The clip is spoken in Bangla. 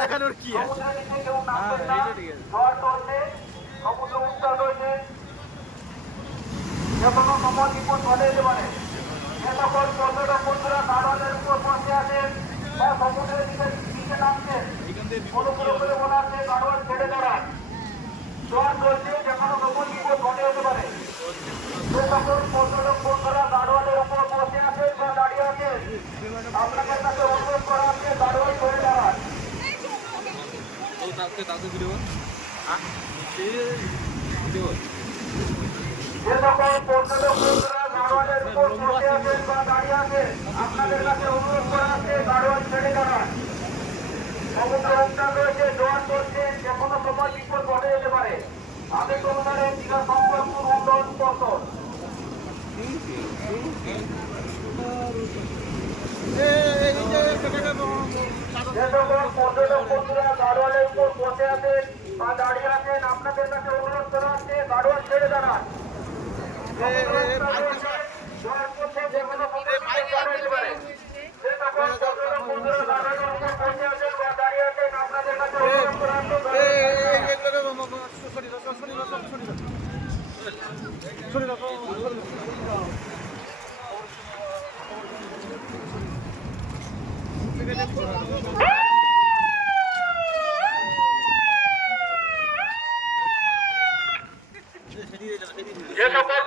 দেখানোর কি আছে? যে কোনো সময় বিপদ ঘটে যেতে পারে। যে সকল পর্যটক বন্ধুরা গাড়োয়ালের উপর বসে আছেন বা সমুদ্রের দিকে নামছেন, অনুগ্রহ করে বলা আছে গাড়োয়াল ছেড়ে দাঁড়ান। জোয়ার চলছে, যে কোনো সময় বিপদ ঘটে যেতে পারে। যে সকল পর্যটক বন্ধুরা গাড়োয়ালের উপর বসে আছেন বা দাঁড়িয়ে আছেন, আপনাদের কাছে অনুরোধ করা আছে গাড়োয়াল ছেড়ে দাঁড়ান। যে সকল পর্যটক বন্ধুরা গাড়োয়ালের উপর বসে আছেন বা দাঁড়িয়ে আছেন, আপনাদের কাছে অনুরোধ করা আছে গাড়োয়াল ছেড়ে দাঁড়ান। সমুদ্র উত্তাল রয়েছে, জোয়ার চলছে, যে কোনো সময় বিপদ ঘটে যেতে পারে। আদেশ অনুসারে দীঘা সংরক্ষণ উন্নয়ন পর্ষদ। যে সকল পর্যটক বন্ধুরা গাড়োয়ালের উপর বসে আছেন বা দাঁড়িয়ে আছেন, আপনাদের কাছে অনুরোধ করা হচ্ছে গাড়োয়াল ছেড়ে দাঁড়ান। জোয়ার চলছে, যে কোনো সময় বিপদ ঘটে যেতে পারে। যে সকল পর্যটক বন্ধুরা গাড়োয়ালের উপর বসে আছেন বা দাঁড়িয়ে আছেন, আপনাদের কাছে অনুরোধ করা হচ্ছে যে সকল